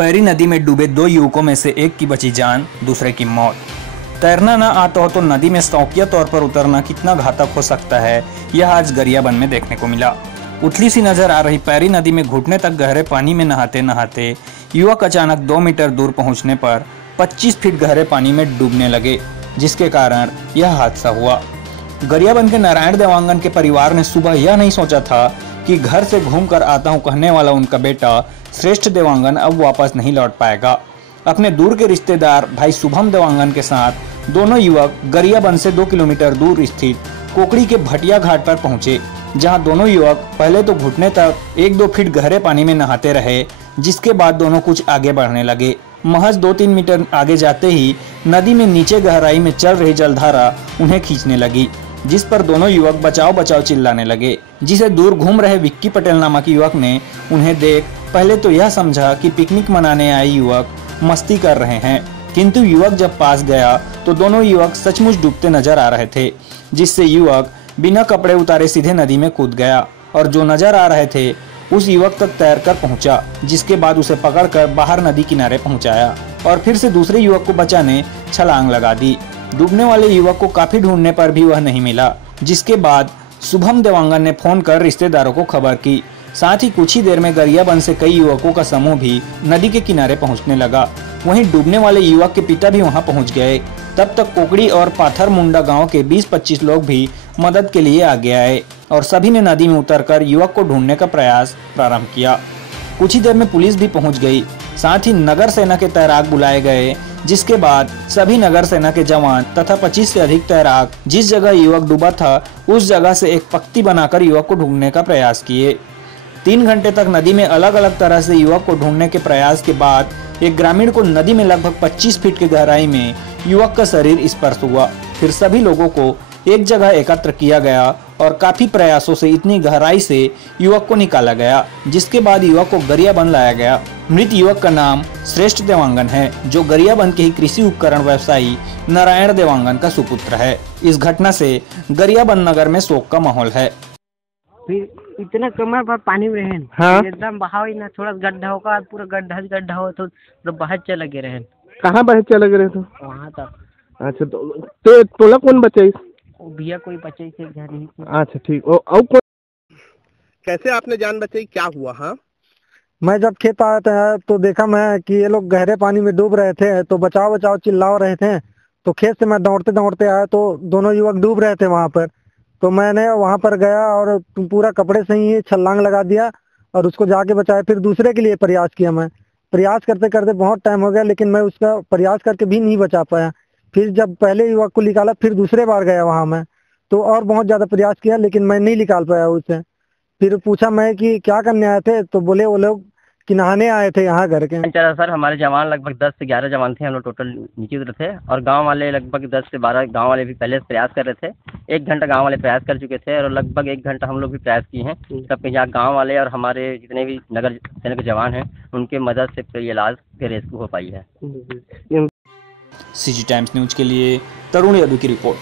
पैरी नदी में डूबे 2 युवकों में से एक की बची जान, दूसरे की मौत। तैरना न आता हो तो नदी में शौकिया तौर पर उतरना कितना घातक हो सकता है, यह आज गरियाबंद में देखने को मिला। उथली सी नजर आ रही पैरी नदी में घुटने तक गहरे पानी में नहाते नहाते युवक अचानक 2 मीटर दूर पहुंचने पर 25 फीट गहरे पानी में डूबने लगे, जिसके कारण यह हादसा हुआ। गरियाबंद के नारायण देवांगन के परिवार ने सुबह यह नहीं सोचा था कि घर से घूम कर आता हूं कहने वाला उनका बेटा श्रेष्ठ देवांगन अब वापस नहीं लौट पाएगा। अपने दूर के रिश्तेदार भाई शुभम देवांगन के साथ दोनों युवक गरियाबंद से 2 किलोमीटर दूर स्थित कोकड़ी के भटिया घाट पर पहुंचे, जहां दोनों युवक पहले तो घुटने तक 1-2 फीट गहरे पानी में नहाते रहे, जिसके बाद दोनों कुछ आगे बढ़ने लगे। महज 2-3 मीटर आगे जाते ही नदी में नीचे गहराई में चल रही जलधारा उन्हें खींचने लगी, जिस पर दोनों युवक बचाओ बचाओ चिल्लाने लगे, जिसे दूर घूम रहे विक्की पटेल नामक युवक ने उन्हें देख पहले तो यह समझा कि पिकनिक मनाने आए युवक मस्ती कर रहे हैं, किंतु युवक जब पास गया तो दोनों युवक सचमुच डूबते नजर आ रहे थे, जिससे युवक बिना कपड़े उतारे सीधे नदी में कूद गया और जो नजर आ रहे थे उस युवक तक तैरकर पहुंचा, जिसके बाद उसे पकड़कर बाहर नदी किनारे पहुंचाया और फिर से दूसरे युवक को बचाने छलांग लगा दी। डूबने वाले युवक को काफी ढूंढने पर भी वह नहीं मिला, जिसके बाद शुभम देवांगन ने फोन कर रिश्तेदारों को खबर की। साथ ही कुछ ही देर में गरियाबंद से कई युवकों का समूह भी नदी के किनारे पहुंचने लगा। वहीं डूबने वाले युवक के पिता भी वहां पहुंच गए। तब तक कोकड़ी और पाथर मुंडा गांव के 20-25 लोग भी मदद के लिए आगे आए और सभी ने नदी में उतरकर युवक को ढूंढने का प्रयास प्रारंभ किया। कुछ ही देर में पुलिस भी पहुंच गई, साथ ही नगर सेना के तैराक बुलाए गए, जिसके बाद सभी नगर सेना के जवान तथा 25 से अधिक तैराक जिस जगह युवक डूबा था उस जगह से एक पक्ति बनाकर युवक को ढूंढने का प्रयास किए। 3 घंटे तक नदी में अलग अलग तरह से युवक को ढूंढने के प्रयास के बाद एक ग्रामीण को नदी में लगभग 25 फीट की गहराई में युवक का शरीर स्पर्श हुआ। फिर सभी लोगों को एक जगह एकत्र किया गया और काफी प्रयासों से इतनी गहराई से युवक को निकाला गया, जिसके बाद युवक को गरियाबंद लाया गया। मृत युवक का नाम श्रेष्ठ देवांगन है, जो गरियाबंद के ही कृषि उपकरण व्यवसायी नारायण देवांगन का सुपुत्र है। इस घटना से गरियाबंद नगर में शोक का माहौल है। इतना कमर पर पानी में रहे, हाँ? एकदम बहाव ही ना, थोड़ा गड्ढा होगा, पूरा गड्ढा हो तो बाहर चले गए रहे। कहाँ बाहर चले गए थे? वहाँ तक। अच्छा, तो तोला कौन बचे? भैया कोई बचे थे घर नहीं। अच्छा ठीक। और कौन, कैसे आपने जान बचाई, क्या हुआ? हाँ, मैं जब खेत आया था तो देखा मैं कि ये लोग गहरे पानी में डूब रहे थे, तो बचाओ बचाओ चिल्ला रहे थे। तो खेत से मैं दौड़ते दौड़ते आया तो दोनों युवक डूब रहे थे वहां पर। तो मैंने वहां पर गया और पूरा कपड़े से ही छलांग लगा दिया और उसको जाके बचाया। फिर दूसरे के लिए प्रयास किया। मैं प्रयास करते करते बहुत टाइम हो गया, लेकिन मैं उसका प्रयास करके भी नहीं बचा पाया। फिर जब पहले युवक को निकाला, फिर दूसरे बार गया वहां मैं, तो और बहुत ज्यादा प्रयास किया, लेकिन मैं नहीं निकाल पाया उसे। फिर पूछा मैं कि क्या करने आए थे, तो बोले वो लोग कि नहाने आए थे यहाँ घर के। चला सर, हमारे जवान लगभग 10 से 11 जवान थे, हम लोग टोटल नीचे उतरे थे और गांव वाले लगभग 10 से 12 गांव वाले भी पहले से प्रयास कर रहे थे। 1 घंटा गांव वाले प्रयास कर चुके थे और लगभग 1 घंटा हम लोग भी प्रयास किए हैं। तब यहाँ गांव वाले और हमारे जितने भी नगर सेना के जवान हैं उनके मदद से ये इलाज फिर रेस्क्यू हो पाई है। CG टाइम्स न्यूज के लिए तरुण यादव की रिपोर्ट।